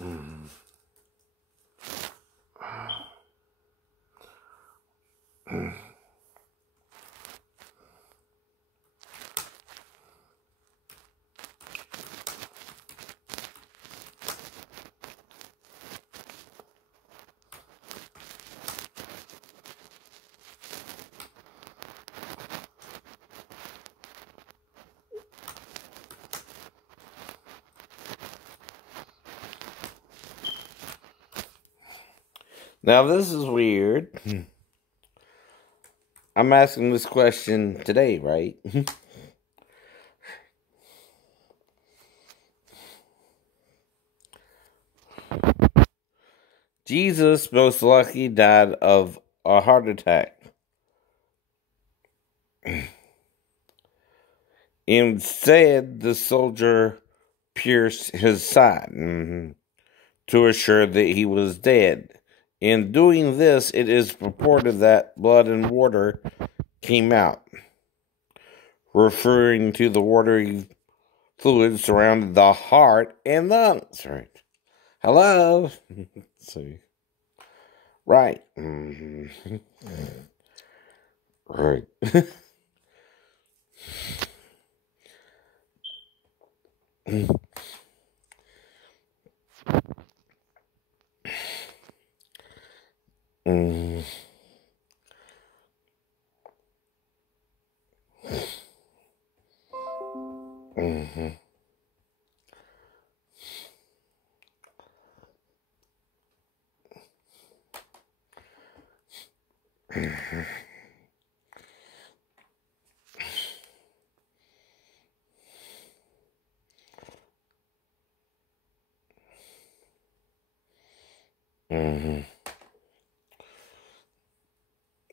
Mm. Now, this is weird. I'm asking this question today, right? Jesus most likely died of a heart attack. Instead, the soldier pierced his side to assure that he was dead. In doing this, it is purported that blood and water came out, referring to the watery fluid surrounding the heart and lungs. Right? Hello? See. Right. Right.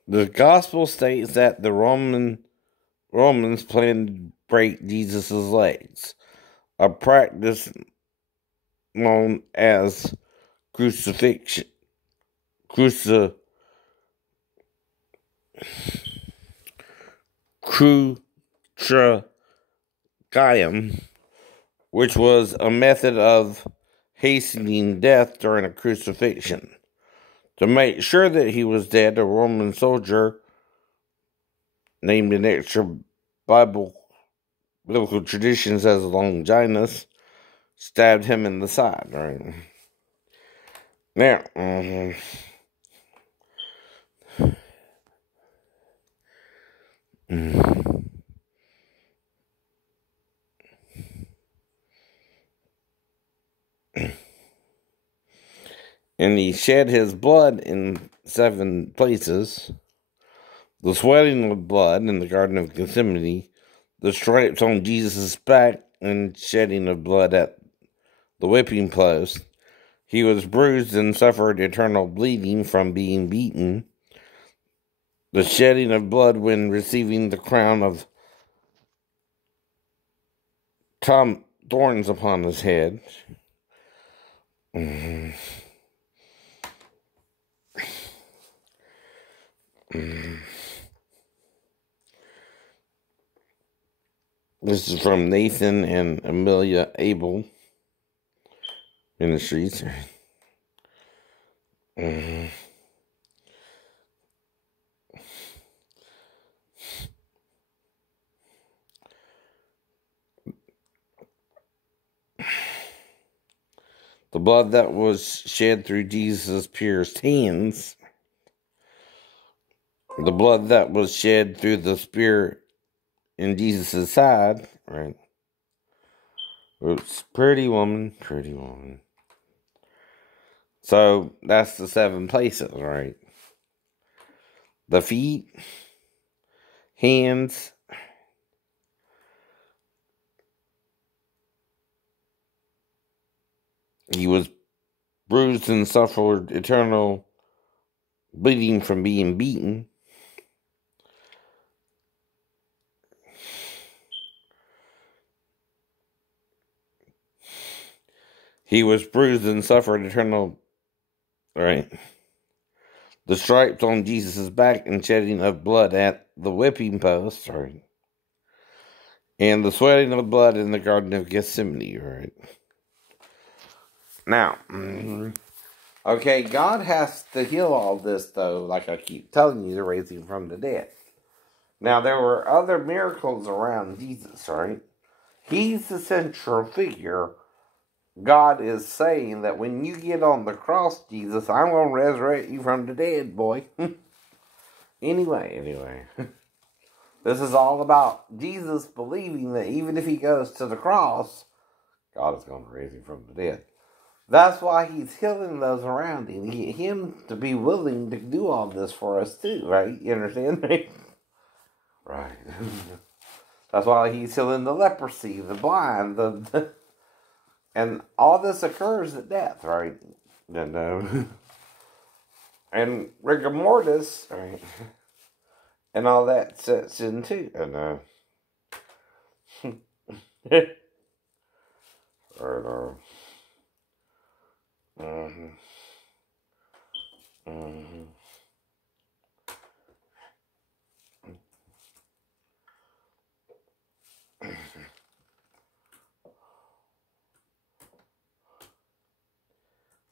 The gospel states that the Romans planned to break Jesus' legs, a practice known as crucifixion, crucifixion, which was a method of hastening death during a crucifixion. To make sure that he was dead, a Roman soldier, named in extra biblical traditions as Longinus, stabbed him in the side. Right now, and he shed his blood in 7 places: the sweating of blood in the Garden of Gethsemane, the stripes on Jesus' back, and shedding of blood at the whipping post. He was bruised and suffered eternal bleeding from being beaten, the shedding of blood when receiving the crown of thorns upon his head. This is from Nathan and Amelia Abel Ministries. The blood that was shed through Jesus' pierced hands, the blood that was shed through the spear in Jesus' side, right? Oops, pretty woman. So that's the 7 places, right? The feet, hands, he was bruised and suffered eternal bleeding from being beaten. He was bruised and suffered eternal, right? The stripes on Jesus' back and shedding of blood at the whipping post, right? And the sweating of blood in the Garden of Gethsemane, right? Now, okay, God has to heal all this, though, like I keep telling you, to raise him from the dead. Now, there were other miracles around Jesus, right? He's the central figure. God is saying that when you get on the cross, Jesus, I'm going to resurrect you from the dead, boy. Anyway. This is all about Jesus believing that even if he goes to the cross, God is going to raise him from the dead. That's why he's healing those around him. To get him to be willing to do all this for us too, right? You understand me? Right. That's why he's healing the leprosy, the blind, and all this occurs at death, right? And Riga Mortis, right? And all that sets in too. And right,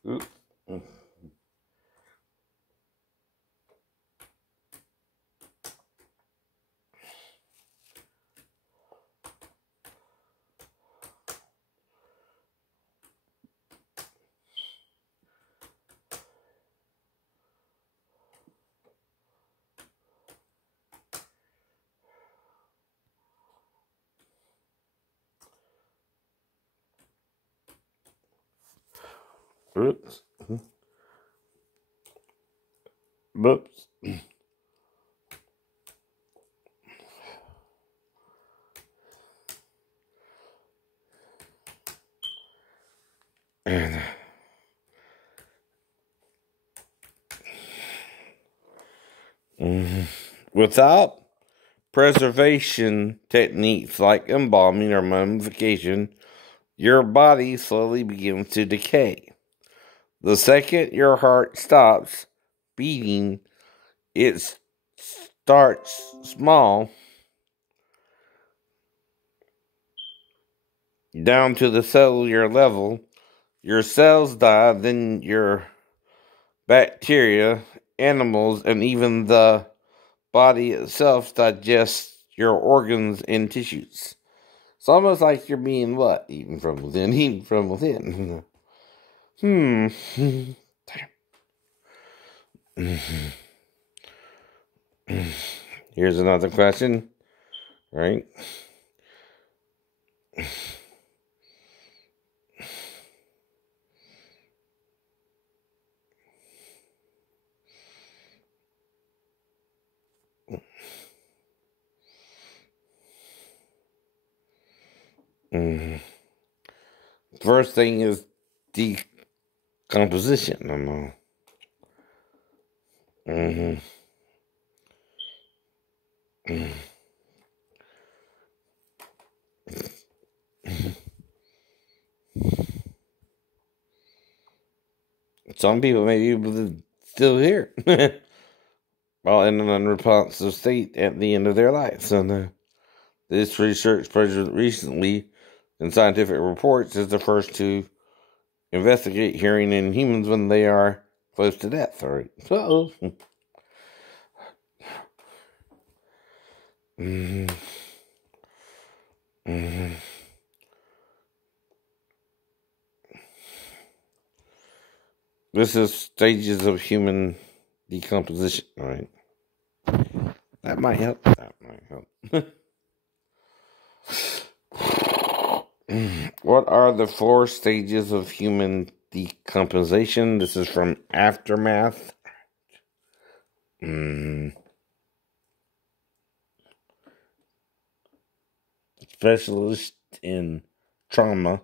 Oops. Oops. Whoops. And without preservation techniques like embalming or mummification, your body slowly begins to decay. The second your heart stops beating, it starts small down to the cellular level. Your cells die, then your bacteria, animals, and even the body itself digests your organs and tissues. It's almost like you're being what? Eaten from within, eaten from within. Damn. Here's another question, right? First thing is decomposition. I know. Some people may be still here, while in an unresponsive state at the end of their lives. And this research published recently in scientific reports is the first to investigate hearing in humans when they are close to death. All right. So, this is stages of human decomposition. All right. That might help. What are the 4 stages of human decomposition? This is from Aftermath. Specialist in trauma.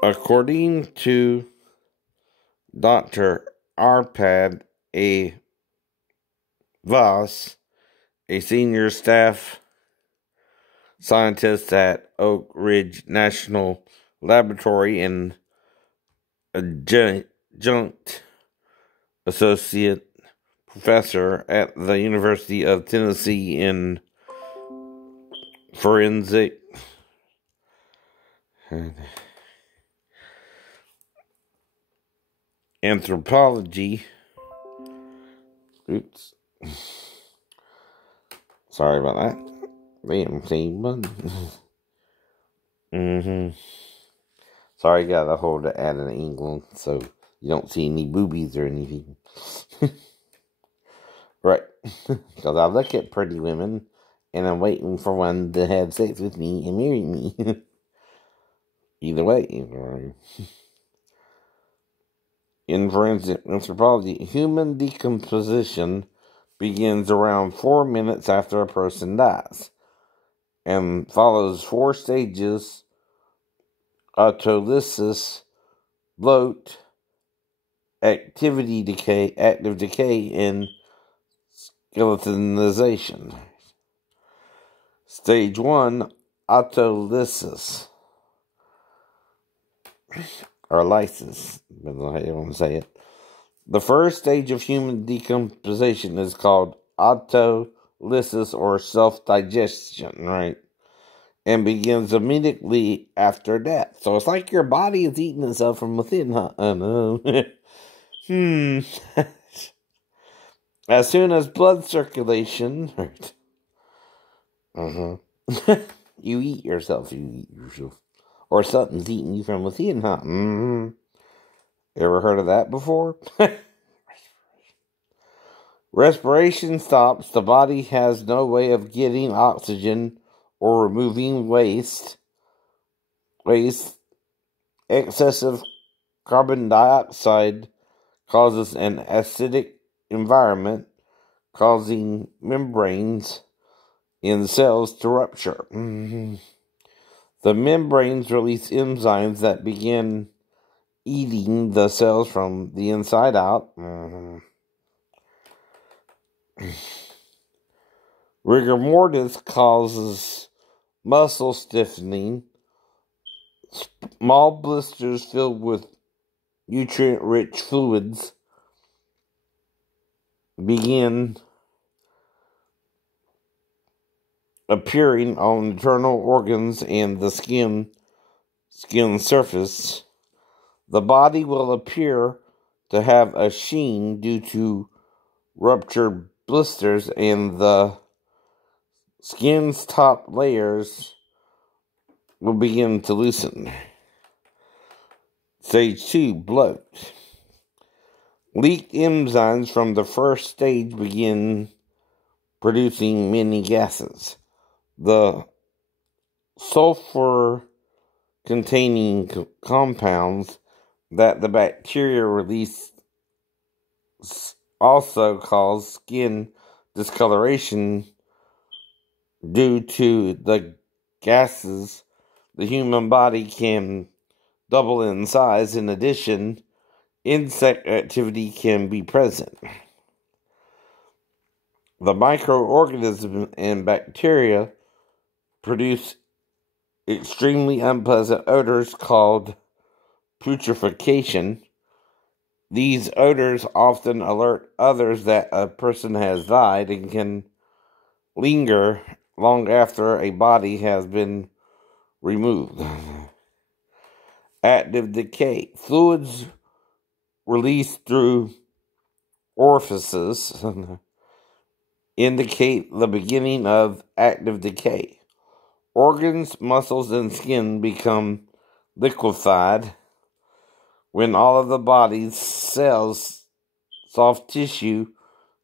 According to Dr. Arpad A. Voss, a senior staff Scientists at Oak Ridge National Laboratory and adjunct associate professor at the University of Tennessee in forensic anthropology. Oops. Sorry about that. Damn, same button. Sorry, got a hold of add in England, so you don't see any boobies or anything. Right. Because I look at pretty women, and I'm waiting for one to have sex with me and marry me. Either way. In forensic anthropology, human decomposition begins around 4 minutes after a person dies and follows 4 stages: autolysis, bloat, active decay, and skeletonization. Stage 1, autolysis, or lysis, depends on how you want to say it. The first stage of human decomposition is called autolysis, or self-digestion, right? And begins immediately after death. So it's like your body is eating itself from within, huh? I know. As soon as blood circulation, right? You eat yourself. Or something's eating you from within, huh? Ever heard of that before? Respiration stops. The body has no way of getting oxygen or removing waste. Excessive carbon dioxide causes an acidic environment, causing membranes in cells to rupture. The membranes release enzymes that begin eating the cells from the inside out. Riga Mortis causes muscle stiffening. Small blisters filled with nutrient-rich fluids begin appearing on internal organs and the skin surface. The body will appear to have a sheen due to ruptured blisters, and the skin's top layers will begin to loosen. Stage 2, bloat. Leaked enzymes from the first stage begin producing many gases. The sulfur-containing compounds that the bacteria release also cause skin discoloration. Due to the gases, the human body can double in size. In addition, insect activity can be present. The microorganisms and bacteria produce extremely unpleasant odors called putrefaction. These odors often alert others that a person has died and can linger long after a body has been removed. Active decay. Fluids released through orifices indicate the beginning of active decay. Organs, muscles, and skin become liquefied when all of the body's cells, soft tissue,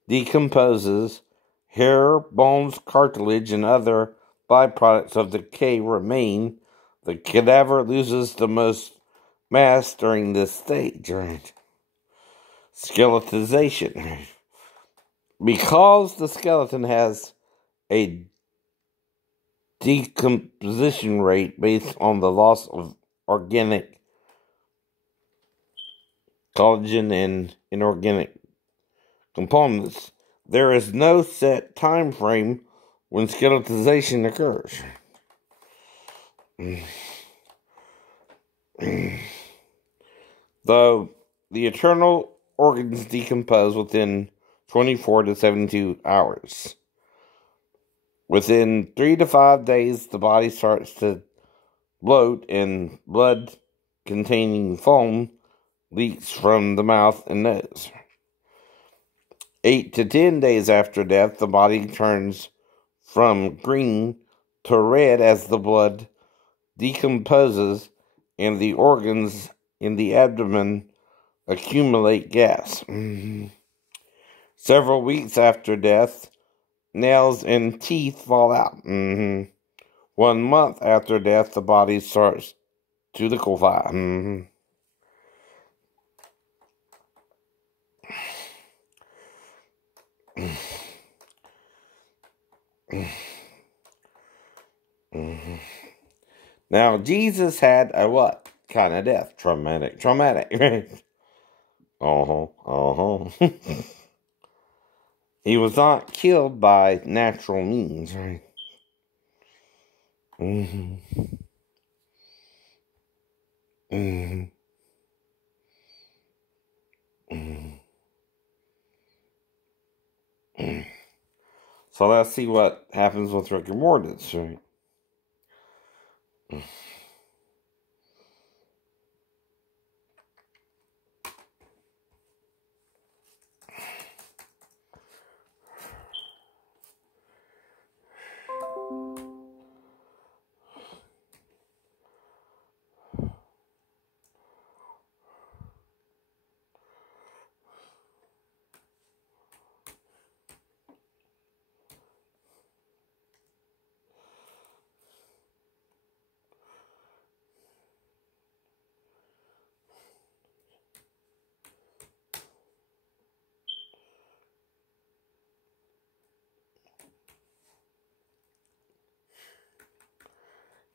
decomposes. Hair, bones, cartilage, and other byproducts of decay remain. The cadaver loses the most mass during this stage, right? Skeletonization. Because the skeleton has a decomposition rate based on the loss of organic collagen and inorganic components, there is no set time frame when skeletonization occurs. Though the internal organs decompose within 24 to 72 hours. Within 3 to 5 days, the body starts to bloat and blood containing foam leaks from the mouth and nose. 8 to 10 days after death, the body turns from green to red as the blood decomposes and the organs in the abdomen accumulate gas. Several weeks after death, nails and teeth fall out. 1 month after death, the body starts to liquefy. Now, Jesus had a what kind of death? Traumatic, right? He was not killed by natural means, right? So let's see what happens with Riga Mortis, right?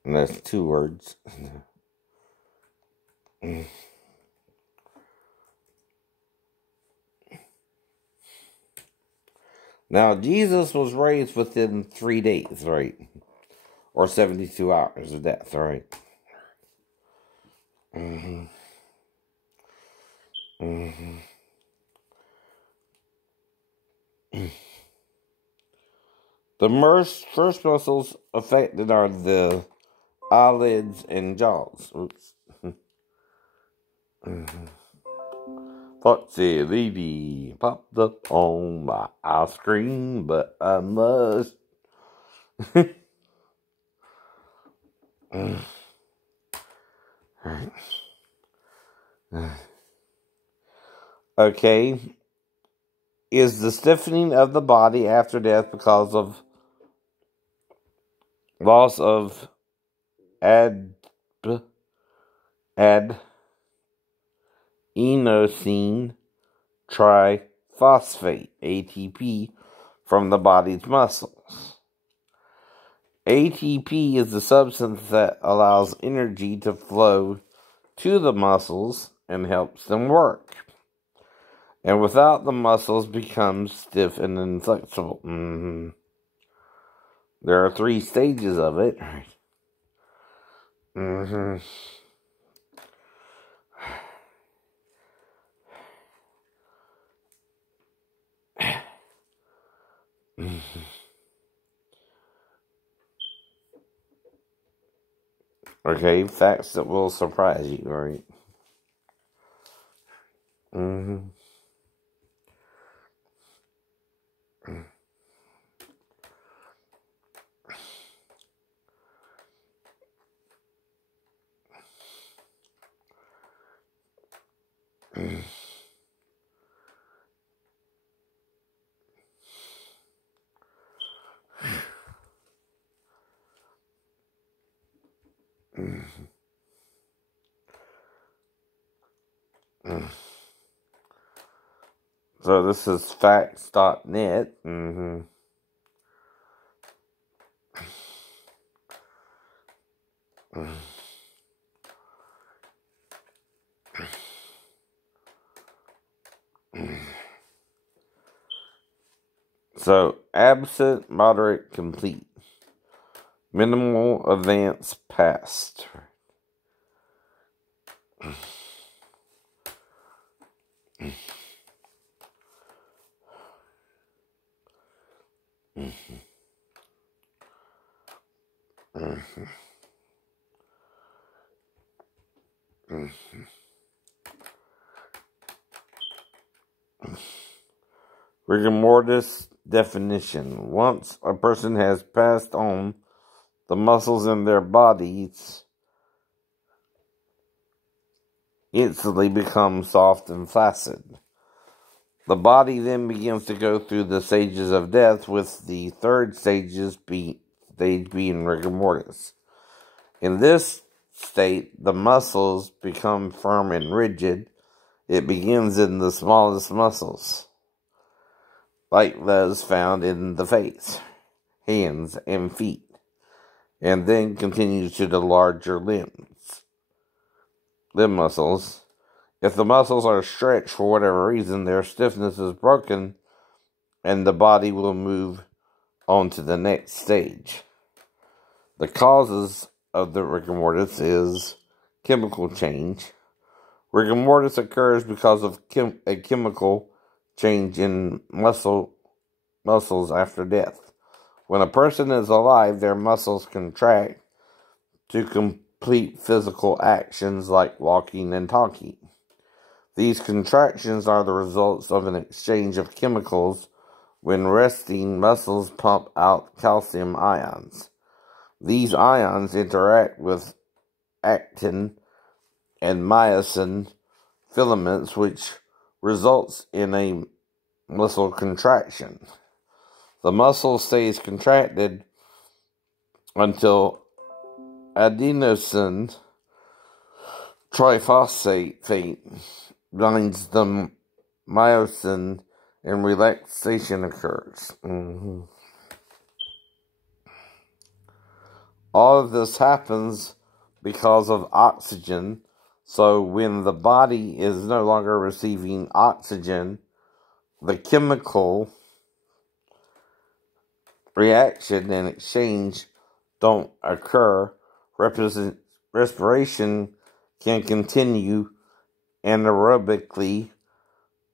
And that's 2 words. Now, Jesus was raised within 3 days, right? Or 72 hours of death, right? The first muscles affected are the eyelids and jaws. Oops. Foxy lady popped up on my ice cream, but I must. Okay. Is the stiffening of the body after death because of loss of adenosine triphosphate, ATP, from the body's muscles? ATP is the substance that allows energy to flow to the muscles and helps them work. And without the muscles becomes stiff and inflexible. There are 3 stages of it. Okay, facts that will surprise you, right? So this is facts.net. So, absent, moderate, complete. Minimal advance past. Riga Mortis definition. Once a person has passed on, the muscles in their bodies instantly become soft and flaccid. The body then begins to go through the stages of death, with the third stage being rigor mortis. In this state, the muscles become firm and rigid. It begins in the smallest muscles, like those found in the face, hands, and feet, and then continues to the larger limb muscles. If the muscles are stretched for whatever reason, their stiffness is broken, and the body will move on to the next stage. The causes of the rigor mortis is chemical change. Rigor mortis occurs because of a chemical change in muscles after death. When a person is alive, their muscles contract to complete physical actions like walking and talking. These contractions are the results of an exchange of chemicals. When resting, muscles pump out calcium ions. These ions interact with actin and myosin filaments, which results in a muscle contraction. The muscle stays contracted until adenosine triphosphate binds the myosin and relaxation occurs. All of this happens because of oxygen. So when the body is no longer receiving oxygen, the chemical reaction and exchange don't occur. Respiration can continue anaerobically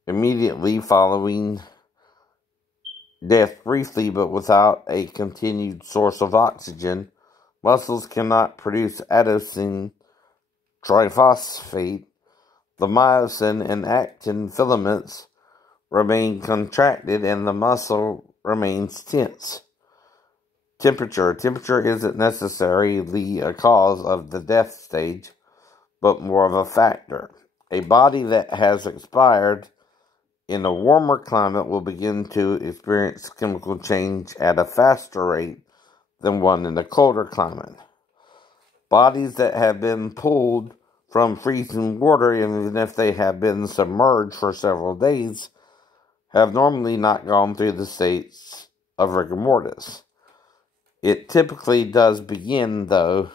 immediately following death briefly, but without a continued source of oxygen. Muscles cannot produce adenosine triphosphate. The myosin and actin filaments remain contracted and the muscle remains tense. Temperature. Temperature isn't necessarily a cause of the death stage, but more of a factor. A body that has expired in a warmer climate will begin to experience chemical change at a faster rate than one in a colder climate. Bodies that have been pulled from freezing water, even if they have been submerged for several days, have normally not gone through the states of rigor mortis. It typically does begin, though,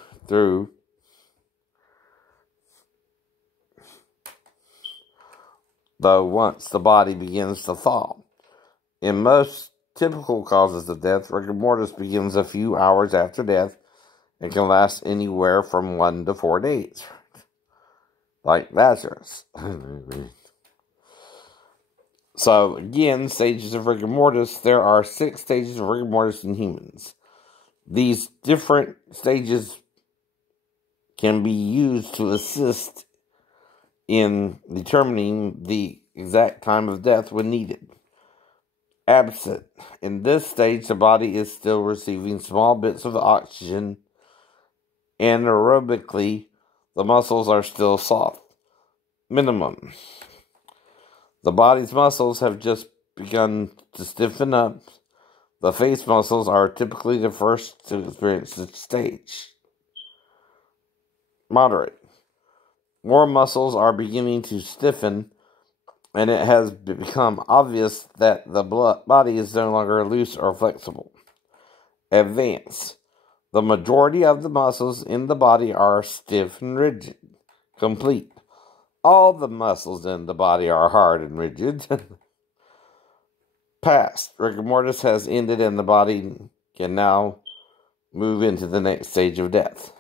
once the body begins to thaw. In most typical causes of death, rigor mortis begins a few hours after death and can last anywhere from 1 to 4 days, like Lazarus. So, again, stages of rigor mortis. There are 6 stages of rigor mortis in humans. These different stages can be used to assist in determining the exact time of death when needed. Absent. In this stage, the body is still receiving small bits of oxygen. Anaerobically, the muscles are still soft. Minimum. The body's muscles have just begun to stiffen up. The face muscles are typically the first to experience this stage. Moderate. More muscles are beginning to stiffen, and it has become obvious that the body is no longer loose or flexible. Advanced. The majority of the muscles in the body are stiff and rigid. Complete. All the muscles in the body are hard and rigid. Past. Rigor mortis has ended and the body can now move into the next stage of death.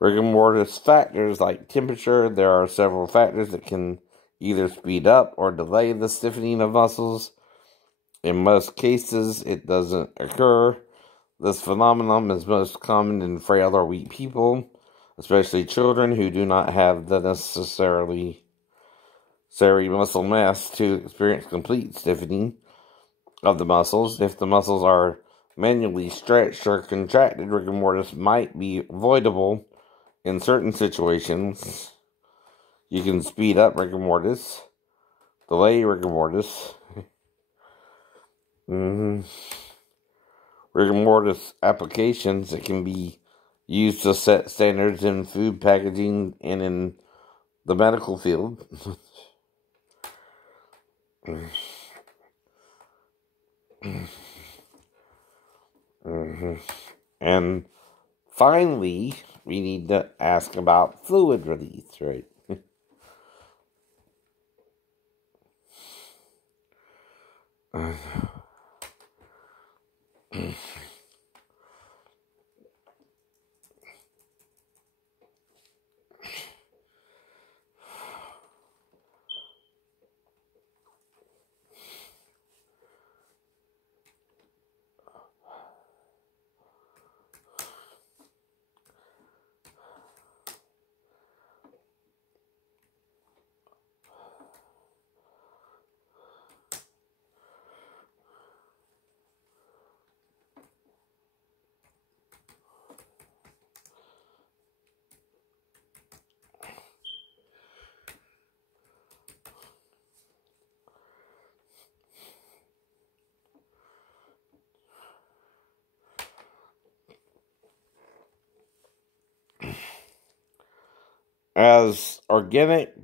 Rigor mortis factors like temperature. There are several factors that can either speed up or delay the stiffening of muscles. In most cases, it doesn't occur. This phenomenon is most common in frail or weak people, especially children who do not have the necessary muscle mass to experience complete stiffening of the muscles. If the muscles are manually stretched or contracted, rigor mortis might be avoidable in certain situations. You can speed up rigor mortis, delay rigor mortis. Rigor mortis applications that can be used to set standards in food packaging and in the medical field. And finally, we need to ask about fluid release, right? As organs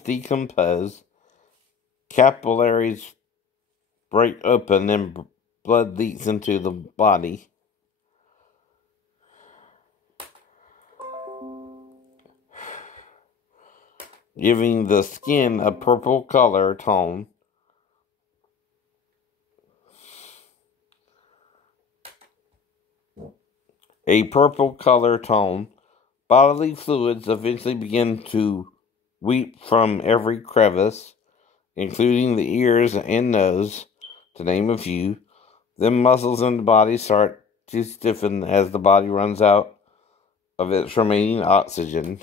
decompose, capillaries break open and blood leaks into the body. Giving the skin a purple color tone. Bodily fluids eventually begin to weep from every crevice, including the ears and nose, to name a few. Then muscles in the body start to stiffen as the body runs out of its remaining oxygen.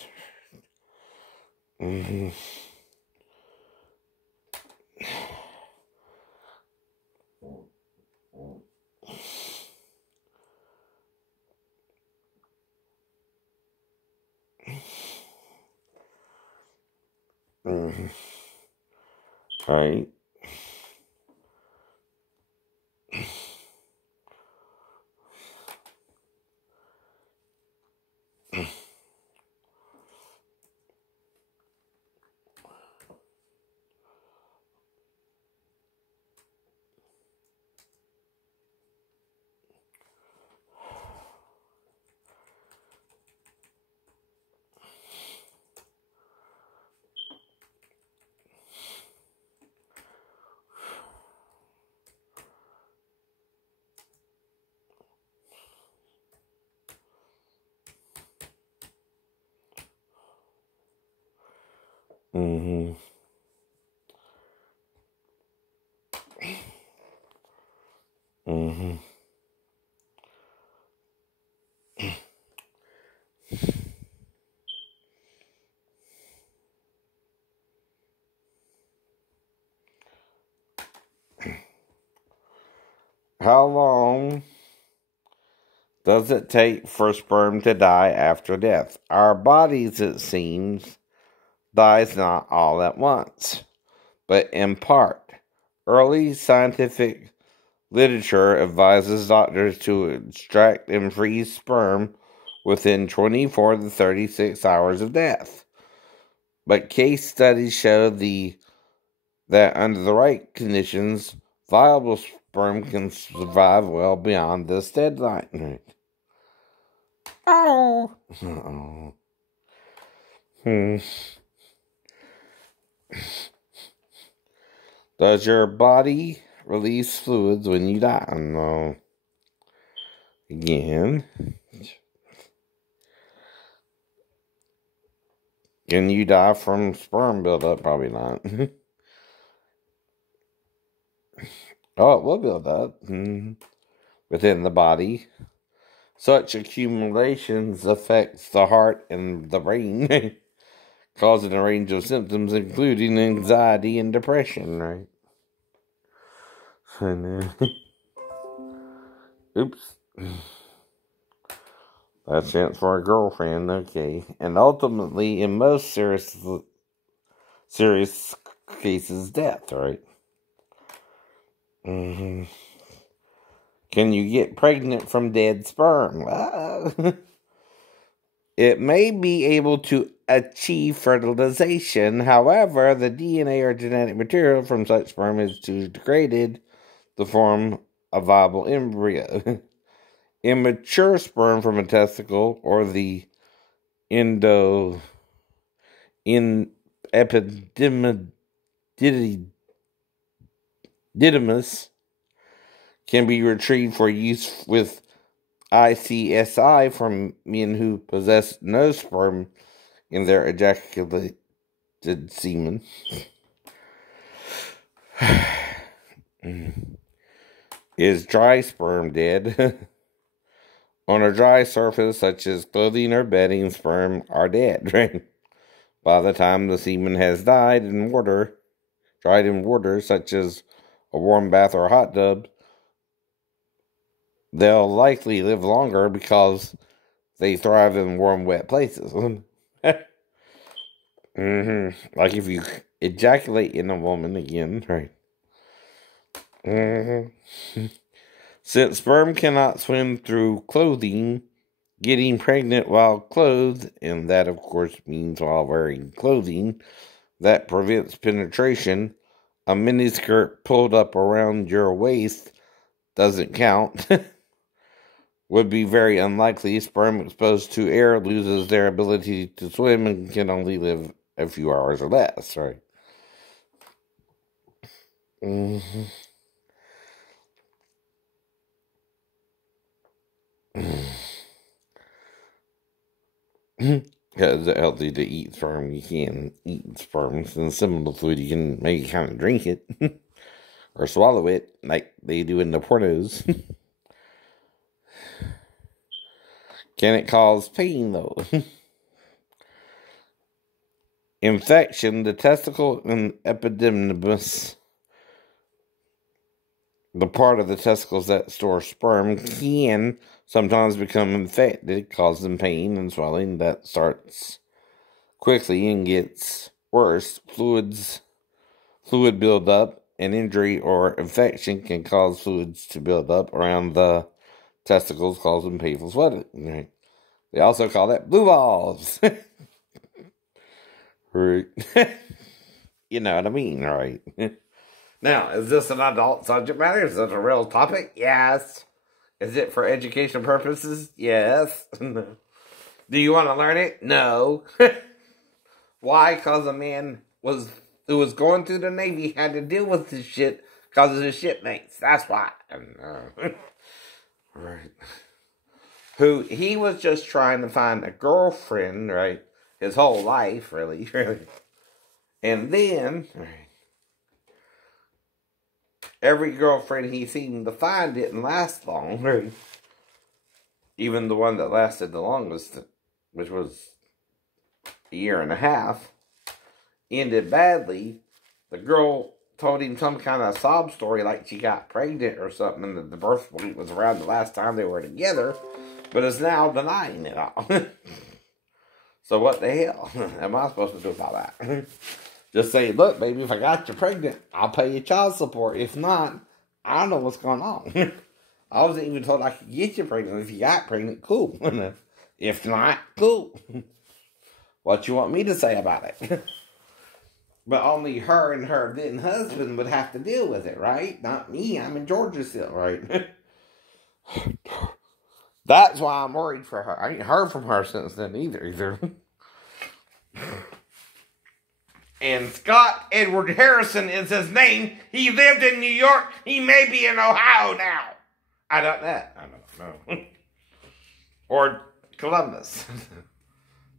Right. How long does it take for sperm to die after death? Our bodies, it seems, dies not all at once, but in part. Early scientific literature advises doctors to extract and freeze sperm within 24 to 36 hours of death. But case studies show that under the right conditions, viable sperm can survive well beyond this deadline. Oh. Does your body release fluids when you die? No. Again. Can you die from sperm buildup? Probably not. Oh, it will build up within the body. Such accumulations affects the heart and the brain, causing a range of symptoms, including anxiety and depression, right? Oops. That's chance for a girlfriend, okay. And ultimately, in most serious cases, death, right? Mm-hmm. Can you get pregnant from dead sperm? It may be able to achieve fertilization. However, the DNA or genetic material from such sperm is too degraded to form a viable embryo. Immature sperm from a testicle or the epididymis can be retrieved for use with ICSI from men who possess no sperm in their ejaculated semen. Is dry sperm dead? On a dry surface, such as clothing or bedding, sperm are dead, right? By the time the semen has dried in water, such as a warm bath or a hot tub, they'll likely live longer because they thrive in warm, wet places. Like if you ejaculate in a woman again, right? Since sperm cannot swim through clothing, getting pregnant while clothed, and that of course means while wearing clothing, that prevents penetration. A miniskirt pulled up around your waist doesn't count. Would be very unlikely. Sperm exposed to air loses their ability to swim and can only live a few hours or less, right? Because it's healthy to eat sperm. You can eat sperm. And similar food, you can maybe kind of drink it or swallow it like they do in the pornos. Can it cause pain, though? Infection, the testicle and epididymis, the part of the testicles that store sperm, can sometimes become infected, causing pain and swelling that starts quickly and gets worse. Fluid buildup, an injury or infection can cause fluids to build up around the testicles, causing painful sweating. Right? They also call that blue balls. Right. You know what I mean, right? Now, is this an adult subject matter? Is this a real topic? Yes. Is it for education purposes? Yes. Do you want to learn it? No. Why? Because a man who was going through the Navy had to deal with this shit because of his shipmates. That's why. Right. Who he was just trying to find a girlfriend, right? His whole life, really. And then, every girlfriend he seemed to find didn't last long. Right? Even the one that lasted the longest, which was a year and a half, ended badly. The girl told him some kind of sob story like she got pregnant or something, and that the birth weight was around the last time they were together, but is now denying it all. So what the hell am I supposed to do about that? Just say, look, baby, if I got you pregnant, I'll pay you child support. If not, I don't know what's going on. I wasn't even told I could get you pregnant. If you got pregnant, cool. If not, cool. What you want me to say about it? But only her and her then husband would have to deal with it, right? Not me. I'm in Georgia still, right? That's why I'm worried for her. I ain't heard from her since then either. And Scott Edward Harrison is his name. He lived in New York. He may be in Ohio now. I don't know. Or Columbus.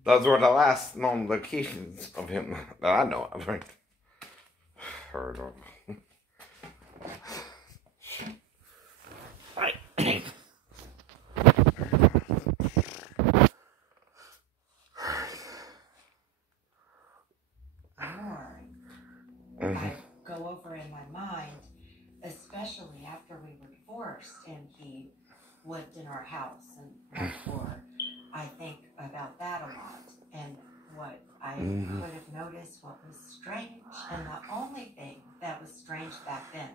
Those were the last known locations of him that I know of. Heard of. Right. Go over in my mind, especially after we were divorced and he lived in our house and before. I think about that a lot and what I could have noticed, what was strange. And the only thing that was strange back then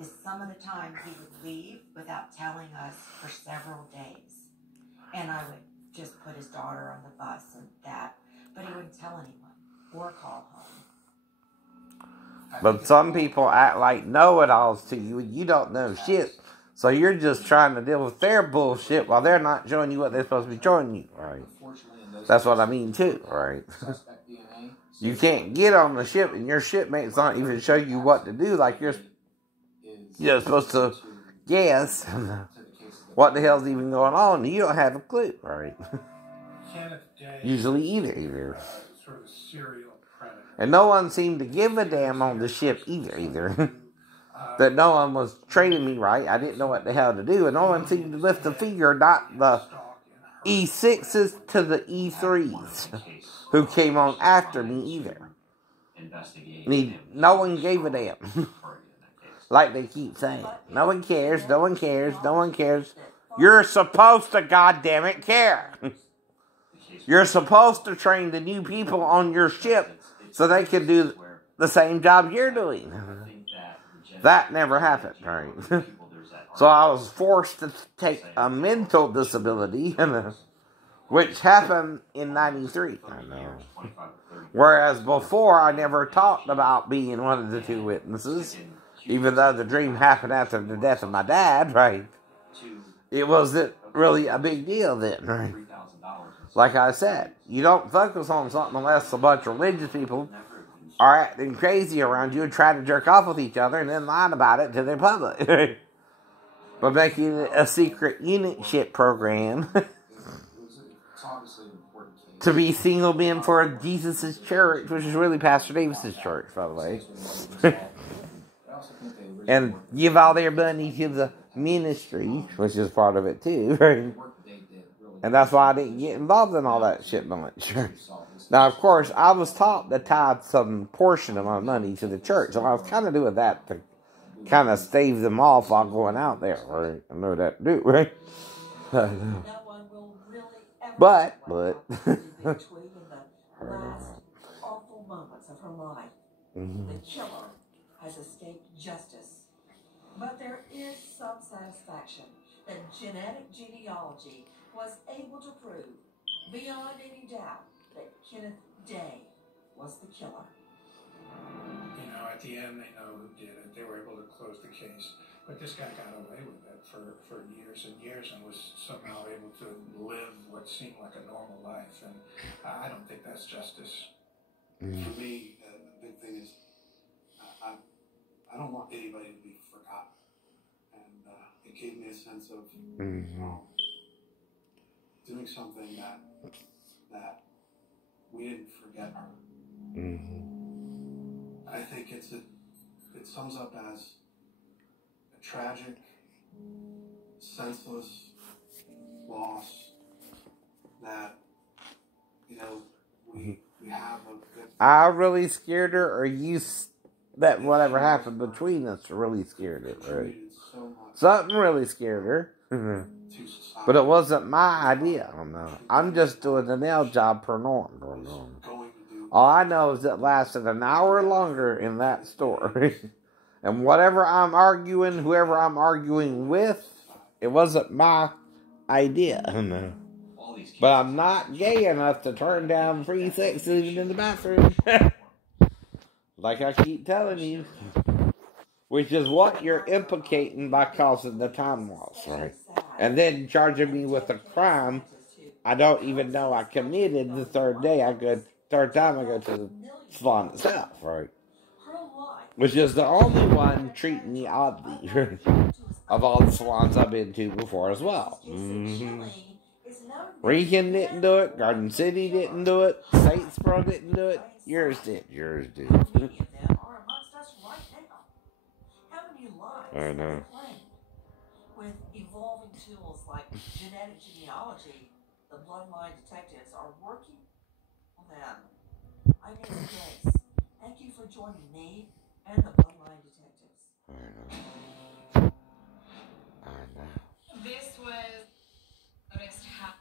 is some of the time he would leave without telling us for several days. And I would just put his daughter on the bus and that, but he wouldn't tell anyone or call home. But some people act like know-it-alls to you, and you don't know shit. So you're just trying to deal with their bullshit while they're not showing you what they're supposed to be showing you, right? That's what I mean, too, right? You can't get on the ship, and your shipmates not even show you what to do, like you're supposed to guess what the hell's even going on. You don't have a clue, right? Usually either. And no one seemed to give a damn on the ship either. That no one was training me right. I didn't know what the hell to do. And no one seemed to lift a finger, not the E6s to the E3s, who came on after me either. No one gave a damn. Like they keep saying. No one cares, no one cares, no one cares. You're supposed to goddammit care. You're supposed to train the new people on your ship so they can do the same job you're doing. That never happened, right? So I was forced to take a mental disability, which happened in 93. I know. Whereas before, I never talked about being one of the two witnesses, even though the dream happened after the death of my dad, right? It wasn't really a big deal then, right? Like I said, you don't focus on something unless a bunch of religious people are acting crazy around you and trying to jerk off with each other and then lying about it to the public. But making it a secret unit ship program to be single men for Jesus' church, which is really Pastor Davis's church, by the way. And give all their money to the ministry, which is part of it too, right? And that's why I didn't get involved in all that shit much. Now, of course, I was taught to tithe some portion of my money to the church. So I was kind of doing that to kind of stave them off while going out there, right? I know that to do, right? But Between the last awful moments of her life, the killer has escaped justice. But there is some satisfaction that genetic genealogy was able to prove, beyond any doubt, that Kenneth Day was the killer. You know, at the end, they know who did it. They were able to close the case. But this guy got away with it for years and years and was somehow able to live what seemed like a normal life. And I don't think that's justice. For me, the big thing is I don't want anybody to be forgotten. And it gave me a sense of doing something that we didn't forget her. I think it sums up as a tragic, senseless loss that, you know, we have a good... I really scared her, or you, that whatever happened between us really scared her, right? Something really scared her. But it wasn't my idea. I don't know. I'm just doing the nail job per norm. All I know is it lasted an hour longer in that store. And whatever I'm arguing, whoever I'm arguing with, it wasn't my idea. But I'm not gay enough to turn down free sex even in the bathroom. Like I keep telling you. Which is what you're implicating by causing the time loss, right? And then charging me with a crime I don't even know I committed the third time I go to the salon itself, right? Which is the only one treating me oddly of all the salons I've been to before as well. Regan didn't do it, Garden City didn't do it, Statesboro didn't do it, yours did. I know. With evolving tools like genetic genealogy, the bloodline detectives are working on them. I'm Nancy Grace. Thank you for joining me and the bloodline detectives. I know. This was noticed how.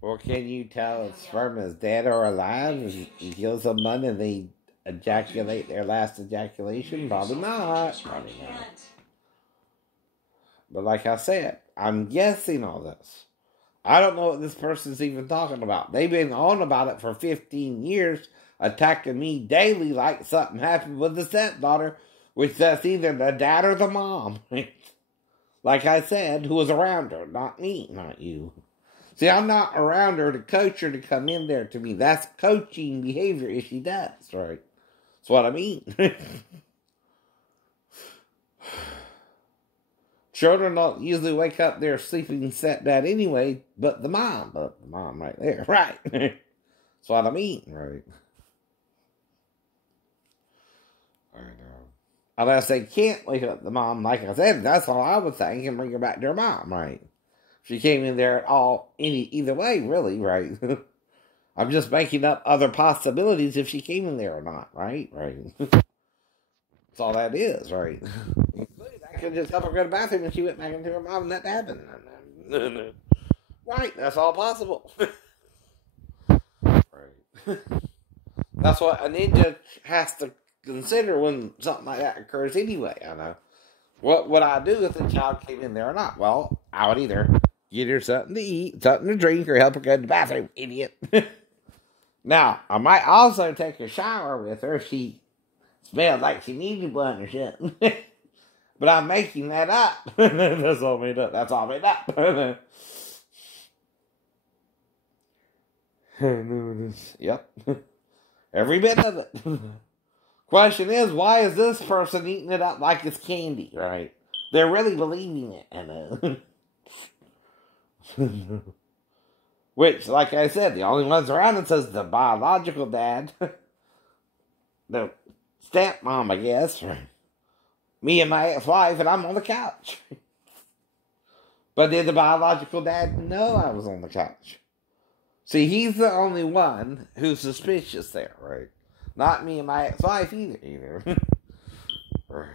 Well, can you tell if sperm is dead or alive? If you kill someone and they ejaculate their last ejaculation? Probably not. But like I said, I'm guessing all this. I don't know what this person's even talking about. They've been on about it for 15 years, attacking me daily like something happened with the stepdaughter, which that's either the dad or the mom. Like I said, who was around her, not me, not you. See, I'm not around her to coach her to come in there to me. That's coaching behavior if she does, right? That's what I mean. Children don't usually wake up their sleeping stepdad anyway, but the mom right there, right? That's what I mean, right? I know. Unless they can't wake up the mom, like I said, that's all I would think, and bring her back to her mom, right? If she came in there at all, either way, really, right? I'm just making up other possibilities if she came in there or not, right? Right. That's all that is, right? I could just help her go to the bathroom and she went back into her mom and that happened. Right, that's all possible. Right. That's what a ninja has to consider when something like that occurs anyway, I know. What would I do if the child came in there or not? Well, I would either get her something to eat, something to drink, or help her go to the bathroom, idiot. Now, I might also take a shower with her if she smelled like she needed one or something. But I'm making that up. That's all made up. That's all made up. Yep. Every bit of it. Question is, why is this person eating it up like it's candy, right? They're really believing it, I know. Which, like I said, the only ones around it says the biological dad. The stepmom, I guess, right? Me and my ex-wife, and I'm on the couch. But did the biological dad know I was on the couch? See, he's the only one who's suspicious there, right? Not me and my ex-wife either. Right.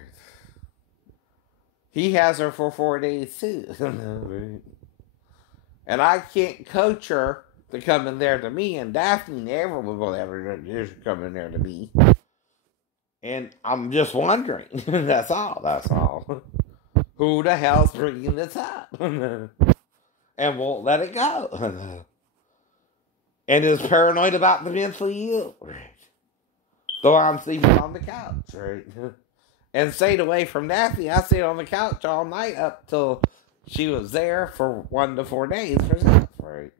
He has her for 4 days, too. Right. And I can't coach her to come in there to me, and Daphne never will ever just come in there to me. And I'm just wondering. That's all. Who the hell's bringing this up? And won't let it go. And is paranoid about the mentally ill. Right. Though I'm sleeping on the couch. Right. And stayed away from Daphne. I stayed on the couch all night up till she was there for 1 to 4 days herself. Right.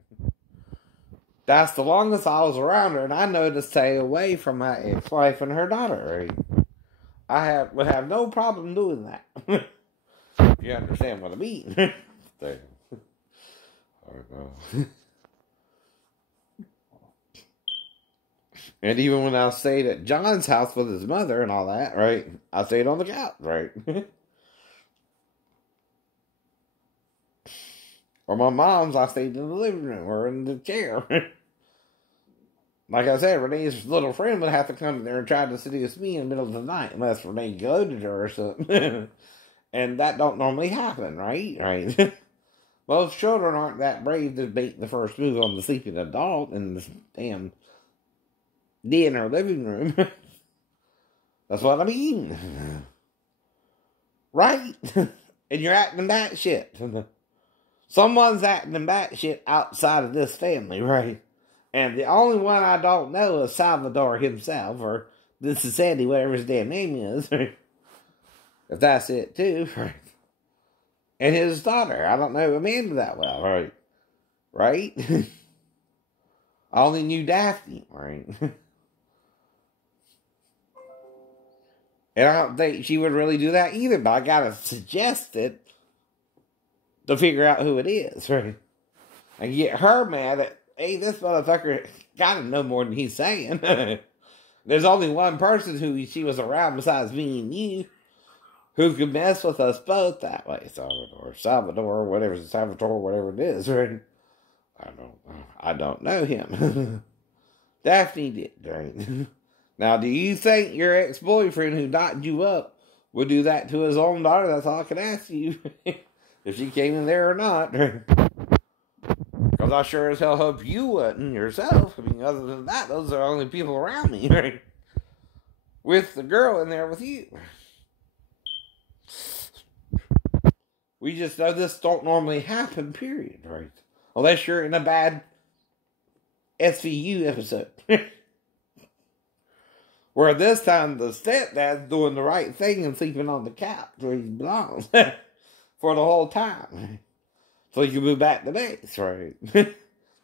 That's the longest I was around her, and I know to stay away from my ex-wife and her daughter, right? I would have no problem doing that. If you understand what I mean. And even when I stayed at John's house with his mother and all that, right? I stayed on the couch, right? Or my mom's, I stayed in the living room or in the chair. Like I said, Renee's little friend would have to come in there and try to seduce me in the middle of the night, unless Renee goaded her or something. And that don't normally happen, right? Right. Most children aren't that brave to make the first move on the sleeping adult in the damn den or living room. That's what I mean. Right? And you're acting that shit. Someone's acting that shit outside of this family, right? And the only one I don't know is Salvador himself, or this is Sandy, whatever his damn name is. If that's it too, right? And his daughter. I don't know Amanda that well, right? Right? I only knew Daphne, right? And I don't think she would really do that either, but I gotta suggest it to figure out who it is, right? And get her mad at, hey, this motherfucker gotta know more than he's saying. There's only one person who she was around besides me and you who could mess with us both that way. Salvador, whatever it is, right? I don't know him. Daphne did, right? Now, do you think your ex-boyfriend who knocked you up would do that to his own daughter? That's all I can ask you. If she came in there or not. Because I sure as hell hope you wouldn't yourself. I mean, other than that, those are the only people around me, right? With the girl in there with you. We just know this don't normally happen, period, right? Unless you're in a bad SVU episode. Where this time the stepdad's doing the right thing and sleeping on the couch where he belongs. For the whole time. So you can move back to base, right?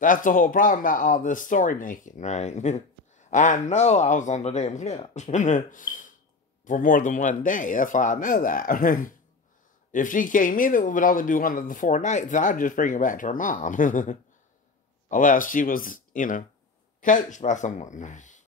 That's the whole problem about all this story making, right? I know I was on the damn couch for more than one day. That's why I know that. If she came in, it would only be one of the 4 nights, and I'd just bring her back to her mom. Unless she was, coached by someone.